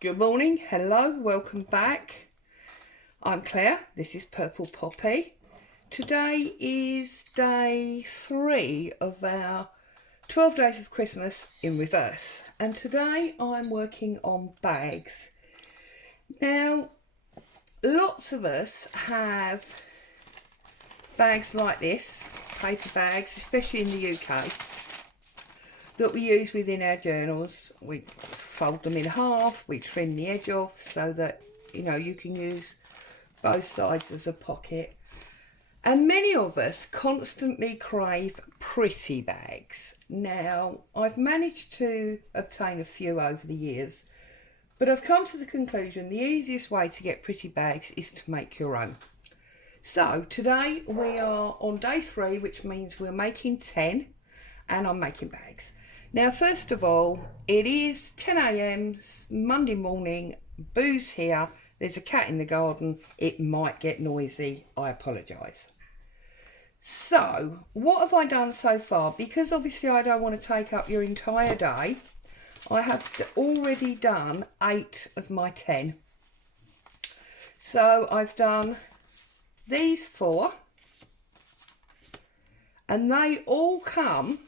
Good morning, hello, welcome back. I'm Claire, this is Purple Poppy. Today is day 3 of our 12 days of Christmas in reverse. And today I'm working on bags. Now, lots of us have bags like this, paper bags, especially in the UK, that we use within our journals. We fold them in half, we trim the edge off so that, you know, you can use both sides as a pocket. And many of us constantly crave pretty bags. Now, I've managed to obtain a few over the years, but I've come to the conclusion the easiest way to get pretty bags is to make your own. So today we are on day 3, which means we're making 10, and I'm making bags. Now, first of all, it is 10 a.m, Monday morning, booze here, there's a cat in the garden, it might get noisy, I apologise. So, what have I done so far? Because obviously I don't want to take up your entire day, I have already done 8 of my 10. So I've done these 4, and they all come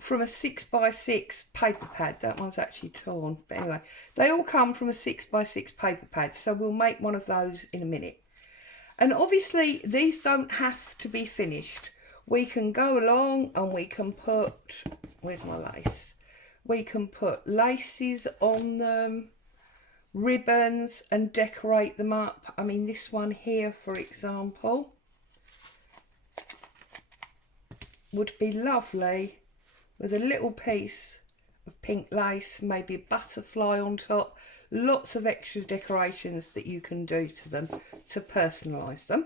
from a 6x6 paper pad. That one's actually torn, but anyway, they all come from a 6x6 paper pad, so we'll make one of those in a minute. And obviously these don't have to be finished. We can go along and we can put, where's my lace? We can put laces on them, ribbons, and decorate them up. I mean, this one here, for example, would be lovely with a little piece of pink lace, maybe a butterfly on top, lots of extra decorations that you can do to them to personalise them.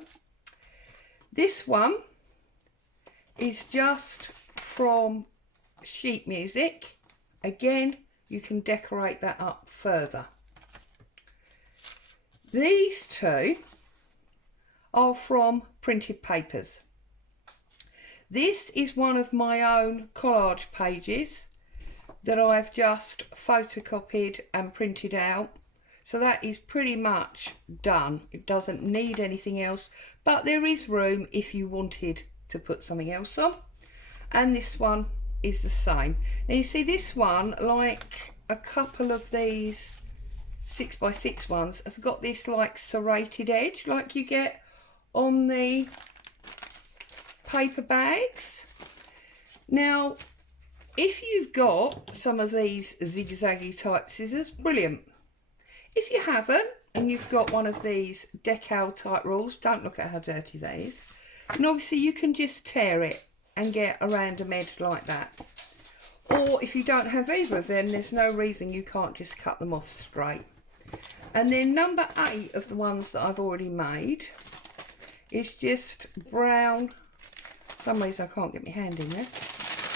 This one is just from sheet music. Again, you can decorate that up further. These 2 are from printed papers. This is one of my own collage pages that I've just photocopied and printed out. So that is pretty much done. It doesn't need anything else, but there is room if you wanted to put something else on. And this one is the same. Now you see this one, like a couple of these 6x6 ones, have got this like serrated edge like you get on the paper bags. Now, if you've got some of these zigzaggy type scissors, brilliant. If you haven't, and you've got one of these decal type rules, don't look at how dirty that is. And obviously you can just tear it and get a random edge like that. Or if you don't have either, then there's no reason you can't just cut them off straight. And then number 8 of the ones that I've already made is just brown. For some reason I can't get my hand in there.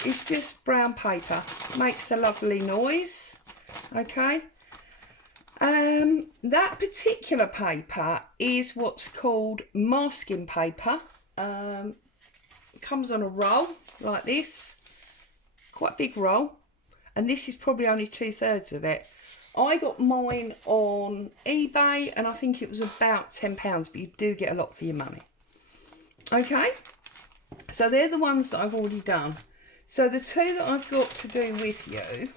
It's just brown paper. Makes a lovely noise. Okay. That particular paper is what's called masking paper. It comes on a roll like this. Quite a big roll. And this is probably only 2/3 of it. I got mine on eBay and I think it was about £10, but you do get a lot for your money. Okay. So they're the ones that I've already done. So the 2 that I've got to do with you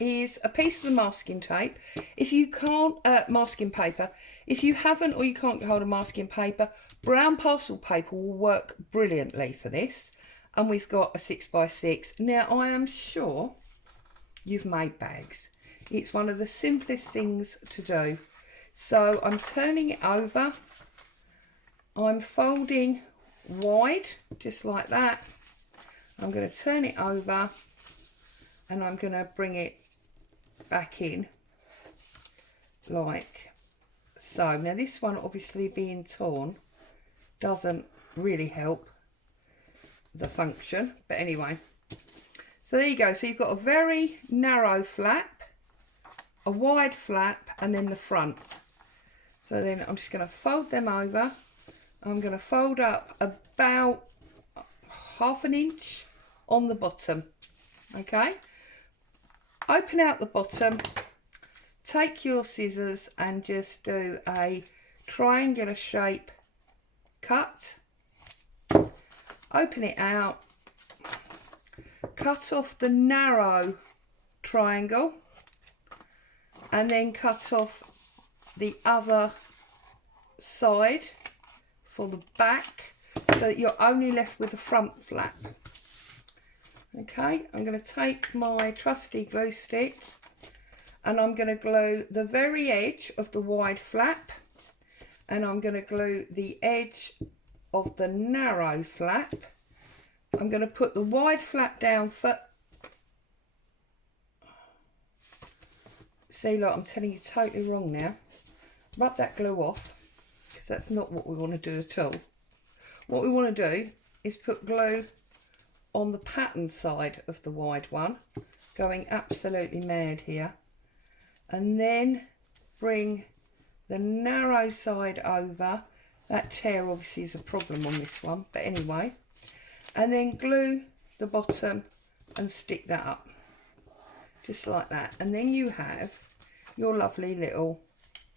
is a piece of the masking tape. If you can't, masking paper, if you haven't or you can't get hold of masking paper, brown parcel paper will work brilliantly for this. And we've got a 6x6. Now I am sure you've made bags. It's one of the simplest things to do. So I'm turning it over. I'm folding wide, just like that. I'm going to turn it over and I'm going to bring it back in like so. Now this one obviously being torn doesn't really help the function, but anyway. So there you go. So you've got a very narrow flap, a wide flap, and then the front. So then I'm just going to fold them over. I'm going to fold up about ½ an inch on the bottom. Okay, open out the bottom, take your scissors and just do a triangular shape cut. Open it out, cut off the narrow triangle, and then cut off the other side for the back, so that you're only left with the front flap. Okay, I'm going to take my trusty glue stick and I'm going to glue the very edge of the wide flap, and I'm going to glue the edge of the narrow flap. I'm going to put the wide flap down for... See, look, I'm telling you totally wrong now. Rub that glue off, because that's not what we want to do at all. What we want to do is put glue on the pattern side of the wide one, going absolutely mad here, and then bring the narrow side over. That tear obviously is a problem on this one, but anyway, and then glue the bottom and stick that up just like that, and then you have your lovely little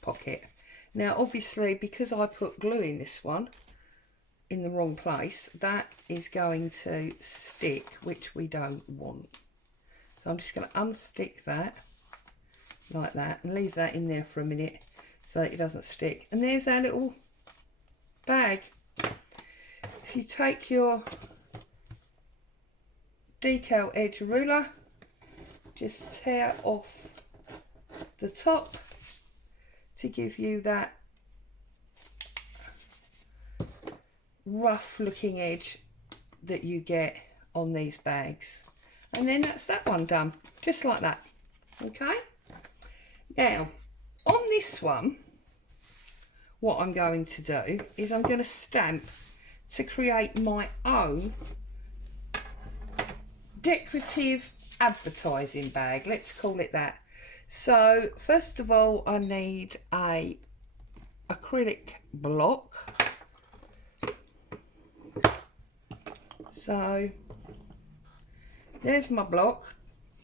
pocket. Now obviously, because I put glue in this one in the wrong place, that is going to stick, which we don't want. So I'm just going to unstick that like that and leave that in there for a minute so that it doesn't stick. And there's our little bag. If you take your decal edge ruler, just tear off the top to give you that rough looking edge that you get on these bags, and then that's that one done, just like that. Okay, now on this one, what I'm going to do is I'm going to stamp to create my own decorative advertising bag, let's call it that. So first of all, I need a acrylic block. So there's my block.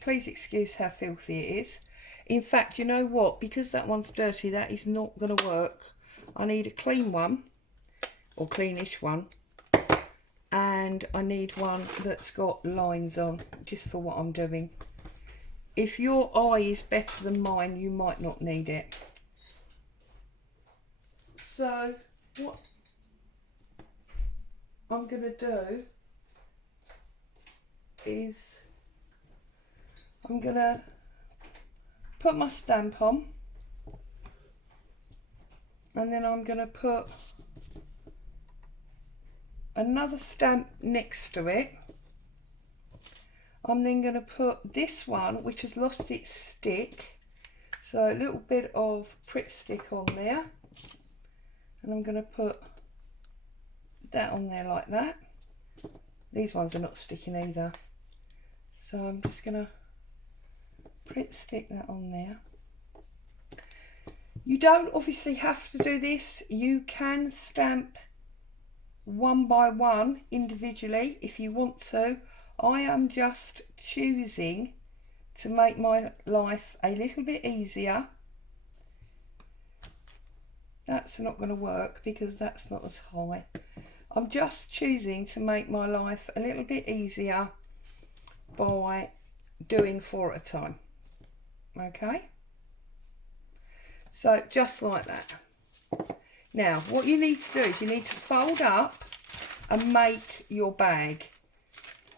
Please excuse how filthy it is. In fact, you know what, because that one's dirty, that is not going to work. I need a clean one, or cleanish one, and I need one that's got lines on, just for what I'm doing. If your eye is better than mine, you might not need it. So what I'm going to do is I'm going to put my stamp on, and then I'm going to put another stamp next to it. I'm then going to put this one, which has lost its stick, so a little bit of Pritt Stick on there, and I'm going to put that on there like that. These ones are not sticking either, so I'm just going to Pritt Stick that on there. You don't obviously have to do this. You can stamp one by one individually if you want to. I am just choosing to make my life a little bit easier. That's not going to work because that's not as high. I'm just choosing to make my life a little bit easier by doing 4 at a time. Okay, so just like that. Now what you need to do is you need to fold up and make your bag,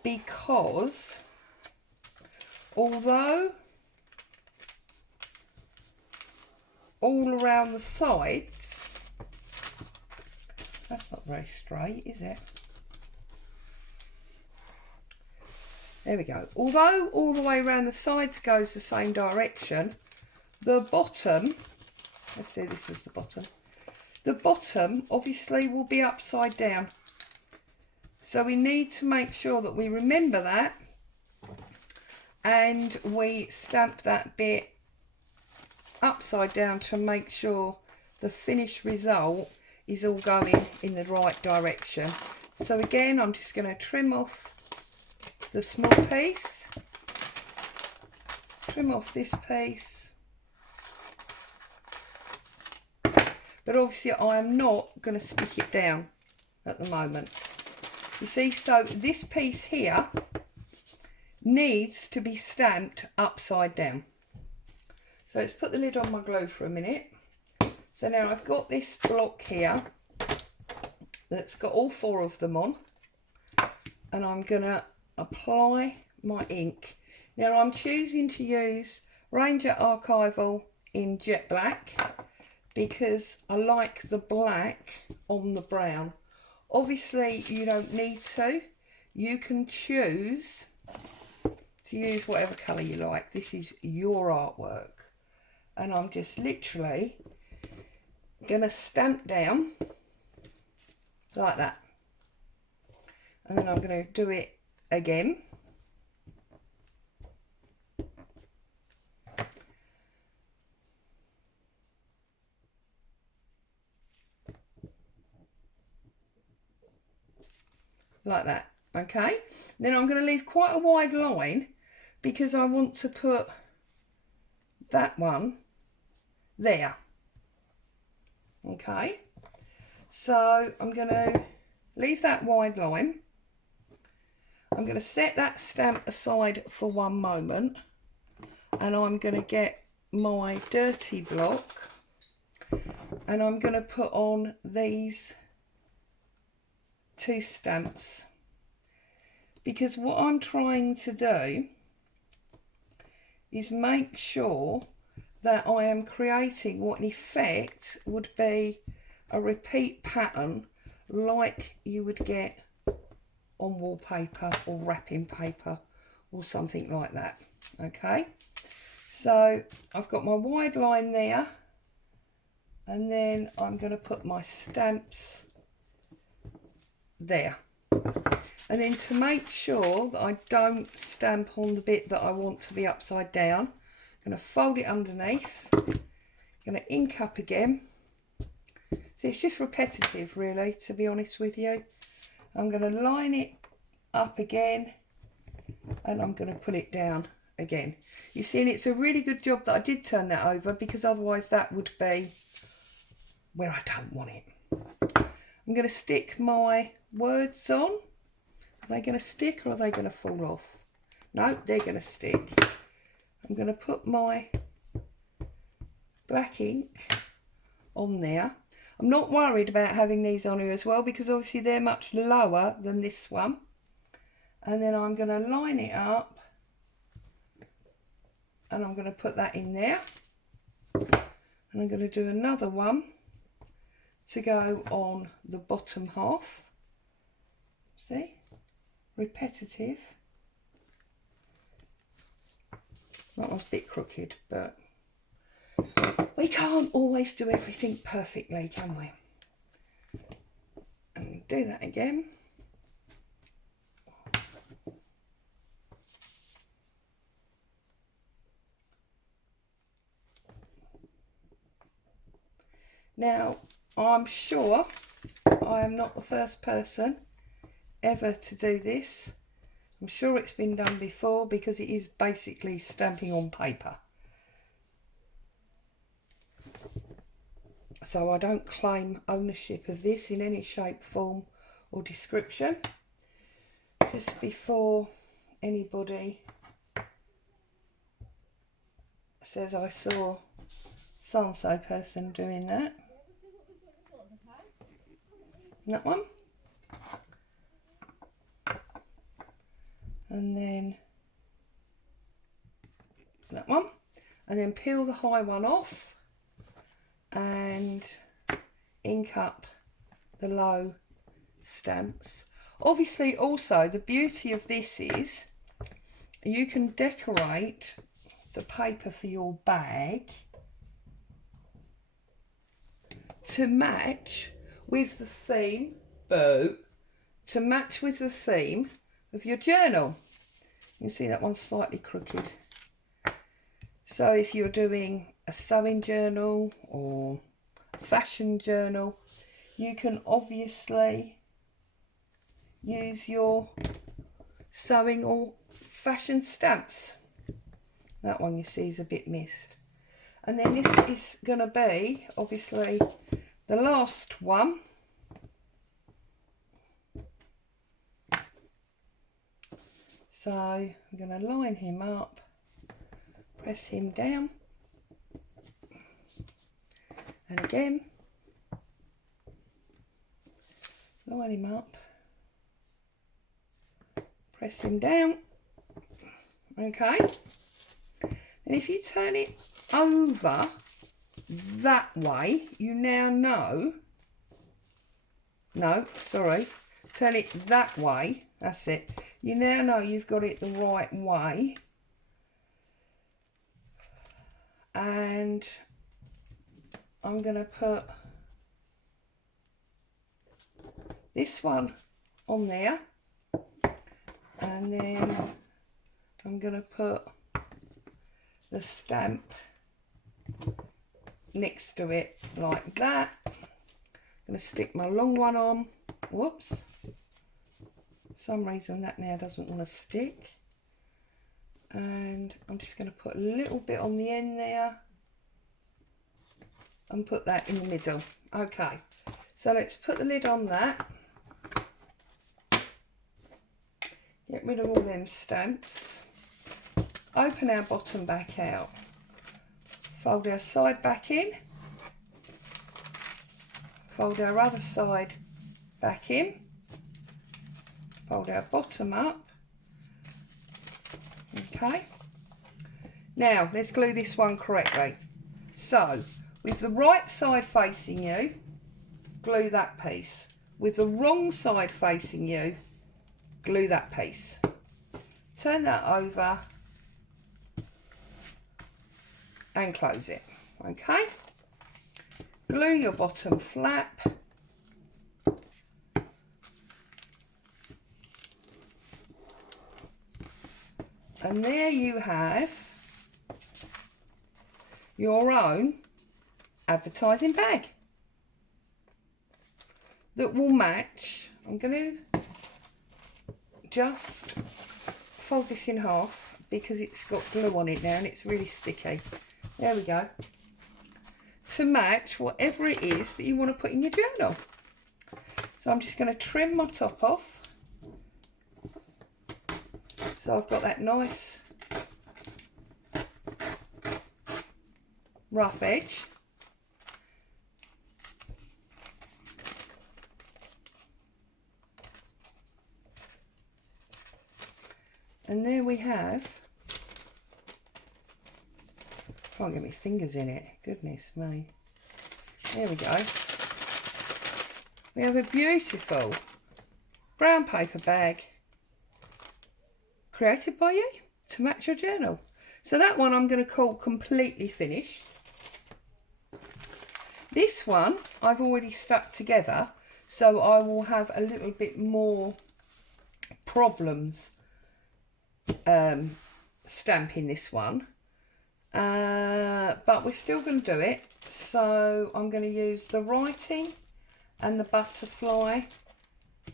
because although all around the sides, that's not very straight, is it? There we go. Although all the way around the sides goes the same direction, the bottom, let's do this as the bottom, the bottom obviously will be upside down. So we need to make sure that we remember that, and we stamp that bit upside down to make sure the finished result is all going in the right direction. So again, I'm just going to trim off the small piece, trim off this piece, but obviously I am not going to stick it down at the moment. You see, so this piece here needs to be stamped upside down. So let's put the lid on my glue for a minute. So now I've got this block here that's got all 4 of them on, and I'm going to apply my ink. Now I'm choosing to use Ranger Archival in Jet Black because I like the black on the brown. Obviously you don't need to. You can choose to use whatever colour you like. This is your artwork. And I'm just literally going to stamp down like that. And then I'm going to do it again. Like that, okay? Then I'm going to leave quite a wide line because I want to put that one there, okay? So I'm going to leave that wide line. I'm going to set that stamp aside for one moment, and I'm going to get my dirty block and I'm going to put on these 2 stamps, because what I'm trying to do is make sure that I am creating what in effect would be a repeat pattern like you would get on wallpaper or wrapping paper or something like that. Okay, so I've got my wide line there, and then I'm going to put my stamps there. And then to make sure that I don't stamp on the bit that I want to be upside down, I'm going to fold it underneath, going to ink up again. So it's just repetitive really, to be honest with you. I'm going to line it up again and I'm going to put it down again. You see, and it's a really good job that I did turn that over, because otherwise that would be where I don't want it. I'm going to stick my words on. Are they going to stick or are they going to fall off? No, they're going to stick. I'm going to put my black ink on there. I'm not worried about having these on here as well, because obviously they're much lower than this one. And then I'm going to line it up and I'm going to put that in there. And I'm going to do another one to go on the bottom half. See? Repetitive. That one's a bit crooked, but we can't always do everything perfectly, can we? And do that again. Now, I'm sure I am not the first person ever to do this. I'm sure it's been done before, because it is basically stamping on paper. So I don't claim ownership of this in any shape, form or description. Just before anybody says I saw so-and-so person doing that. That one. And then that one. And then peel the high one off and ink up the low stamps. Obviously also the beauty of this is you can decorate the paper for your bag to match with the theme, to match with the theme of your journal. You can see that one's slightly crooked. So if you're doing a sewing journal or a fashion journal, you can obviously use your sewing or fashion stamps. That one you see is a bit missed. And then this is going to be obviously the last one. So I'm going to line him up, press him down, and again, line him up, press him down. Okay, and if you turn it over that way, you now know, no, sorry, turn it that way, that's it. You now know you've got it the right way. And I'm going to put this one on there. And then I'm going to put the stamp next to it like that. I'm going to stick my long one on. Whoops. For some reason that now doesn't want to stick. And I'm just going to put a little bit on the end there and put that in the middle. Okay, so let's put the lid on that. Get rid of all them stamps. Open our bottom back out. Fold our side back in. Fold our other side back in. Fold our bottom up. Okay. Now let's glue this one correctly. So with the right side facing you, glue that piece. With the wrong side facing you, glue that piece. Turn that over and close it. Okay. Glue your bottom flap. And there you have your own advertising bag that will match. I'm going to just fold this in half because it's got glue on it now and it's really sticky. There we go. To match whatever it is that you want to put in your journal. So I'm just going to trim my top off. So I've got that nice rough edge. And there we have, can't get my fingers in it, goodness me. There we go. We have a beautiful brown paper bag created by you to match your journal. So that one I'm going to call completely finished. This one I've already stuck together, so I will have a little bit more problems stamping this one, but we're still going to do it. So I'm going to use the writing and the butterfly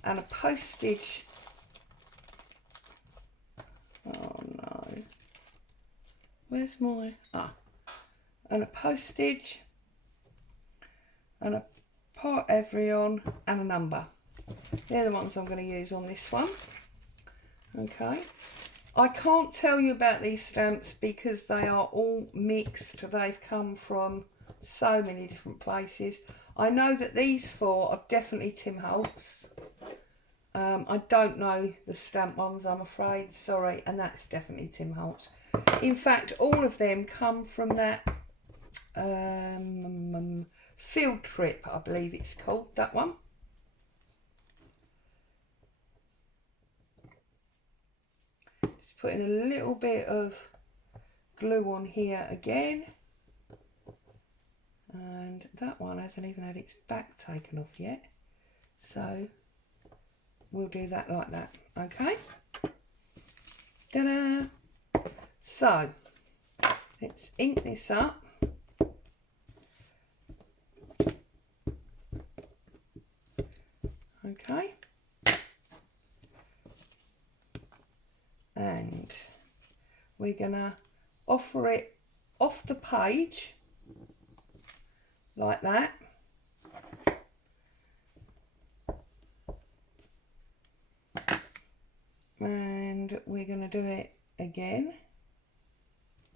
and a postage. Oh no, where's my, and a postage and a part Evryon and a number. They're the ones I'm going to use on this one. Okay, I can't tell you about these stamps because they are all mixed. They've come from so many different places. I know that these four are definitely Tim Holtz. I don't know the stamp ones, I'm afraid, sorry, and that's definitely Tim Holtz. In fact, all of them come from that field trip, I believe it's called, that one. Just putting a little bit of glue on here again. And that one hasn't even had its back taken off yet. So we'll do that like that, okay? Ta-da! So let's ink this up. Okay. And we're gonna offer it off the page like that. And we're going to do it again,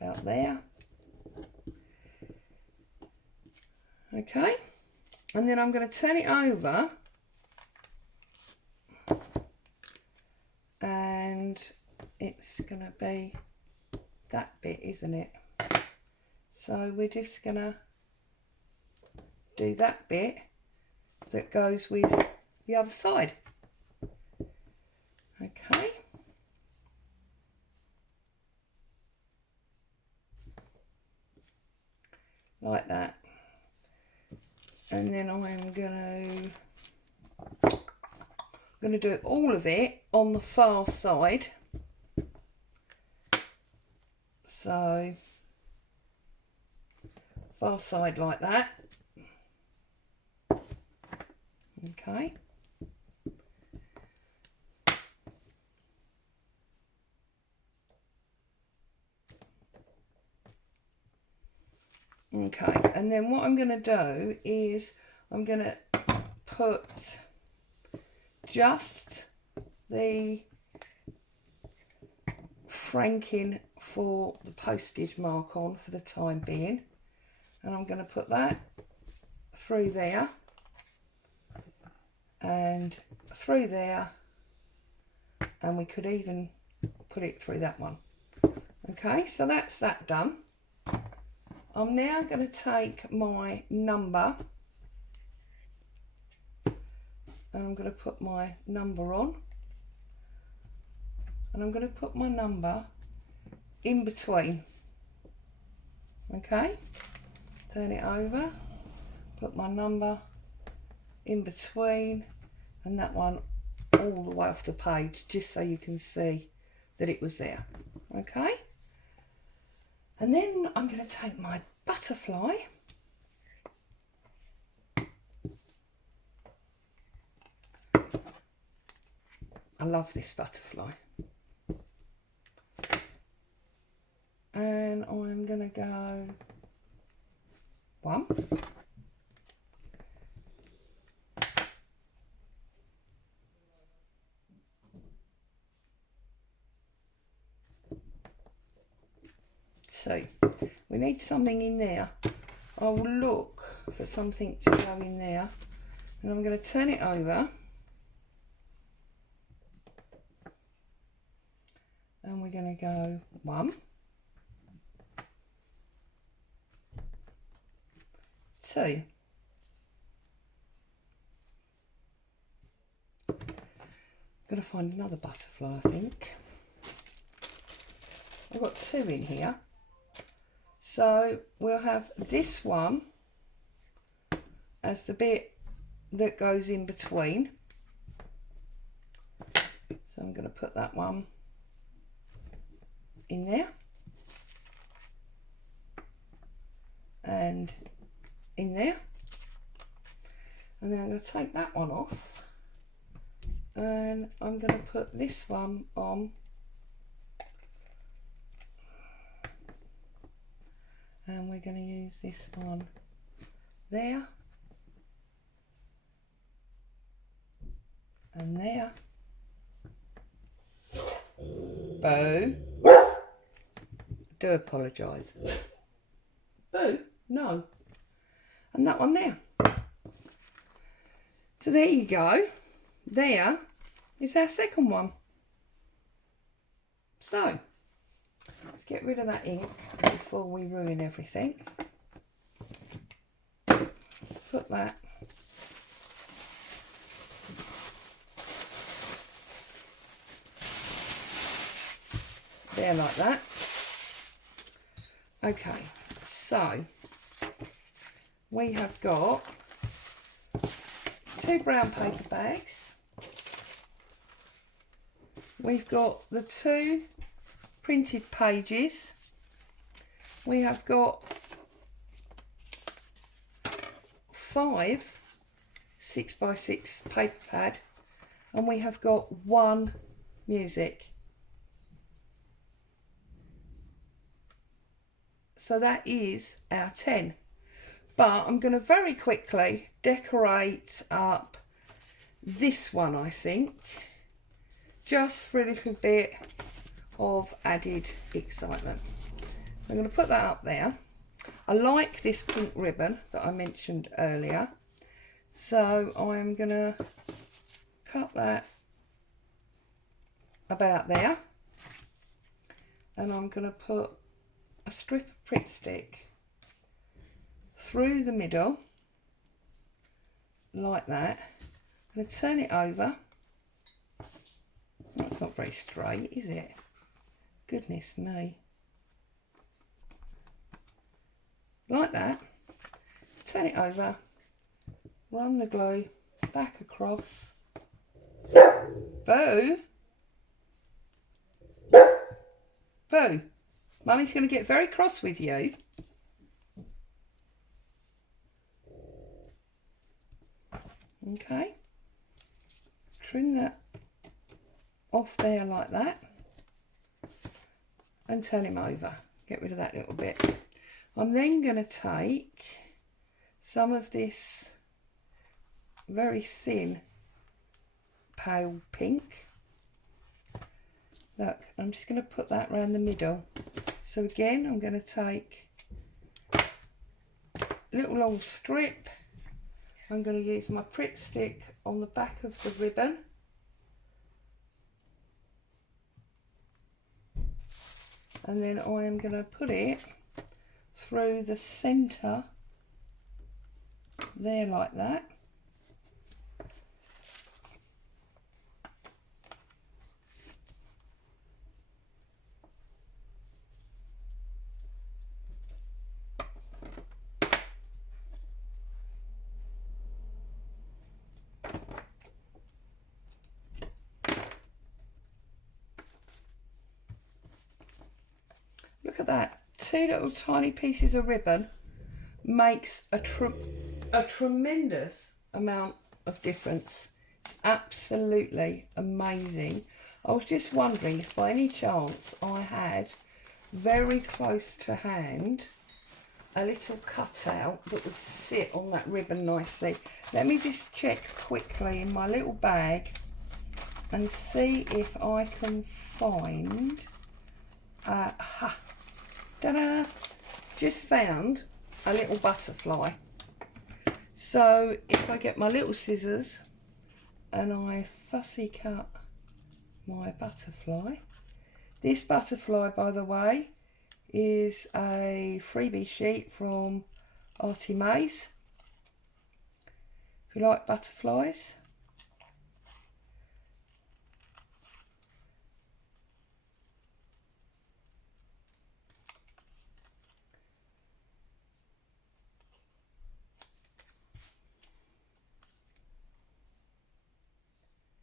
about there. Okay, and then I'm going to turn it over and it's going to be that bit, isn't it? So we're just going to do that bit that goes with the other side. Okay. Like that. And then I'm going to do all of it on the far side. So far side like that. Okay. Okay, and then what I'm going to do is I'm going to put just the franking for the postage mark on for the time being, and I'm going to put that through there and through there, and we could even put it through that one. Okay, so that's that done. I'm now going to take my number and I'm going to put my number on, and I'm going to put my number in between. Okay, turn it over, put my number in between, and that one all the way off the page, just so you can see that it was there. Okay, and then I'm going to take my butterfly I love this butterfly, and I'm going to go 1, 2. We need something in there. I will look for something to go in there, and I'm going to turn it over, and we're going to go 1, 2. I'm going to find another butterfly, I think. I've got 2 in here. So we'll have this one as the bit that goes in between. So I'm going to put that one in there and in there, and then I'm going to take that one off, and I'm going to put this one on, and we're going to use this one there and there. Boo. Do apologise. Boo? No. And that one there. So there you go. There is our second one. So let's get rid of that ink before we ruin everything. Put that there like that. Okay, so we have got 2 brown paper bags. We've got the 2 printed pages. We have got 5 6x6 paper pad, and we have got 1 music. So that is our 10. But I'm going to very quickly decorate up this one, I think. just for a little bit of added excitement. So I'm going to put that up there. I like this pink ribbon that I mentioned earlier, so I'm going to cut that about there, and I'm going to put a strip of Pritt Stick through the middle like that. I'm going to turn it over. That's not very straight, is it? Goodness me. Like that. Turn it over. Run the glue back across. Boo! Boo! Mummy's going to get very cross with you. Okay. Trim that off there like that. And turn him over. Get rid of that little bit. I'm then going to take some of this very thin pale pink. Look, I'm just going to put that around the middle. So again, I'm going to take a little long strip. I'm going to use my Pritt Stick on the back of the ribbon. And then I am going to put it through the centre there like that. Look at that. Two little tiny pieces of ribbon makes a tremendous amount of difference. It's absolutely amazing. I was just wondering if by any chance I had very close to hand a little cutout that would sit on that ribbon nicely. Let me just check quickly in my little bag and see if I can find ta-da! Just found a little butterfly. So if I get my little scissors and I fussy cut my butterfly. This butterfly, by the way, is a freebie sheet from Artie Mays. If you like butterflies.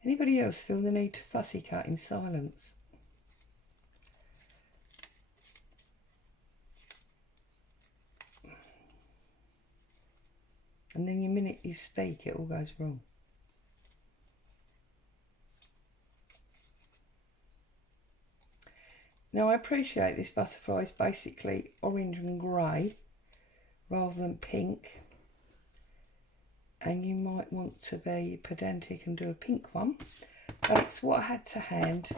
Anybody else feel the need to fussy cut in silence? And then the minute you speak, it all goes wrong. Now I appreciate this butterfly is basically orange and grey rather than pink. And you might want to be pedantic and do a pink one, but it's what I had to hand.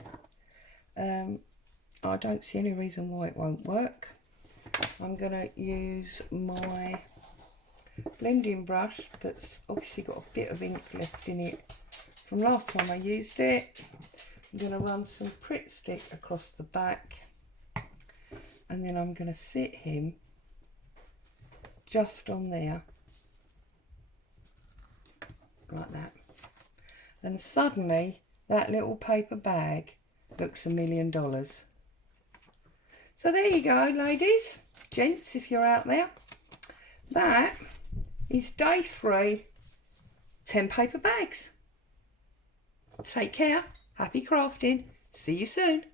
I don't see any reason why it won't work. I'm going to use my blending brush that's obviously got a bit of ink left in it from last time I used it. I'm going to run some Pritt Stick across the back, and then I'm going to sit him just on there. Like that, and suddenly that little paper bag looks $1 million. So there you go, ladies, gents, if you're out there. That is day 3, 10 paper bags. Take care, happy crafting, see you soon.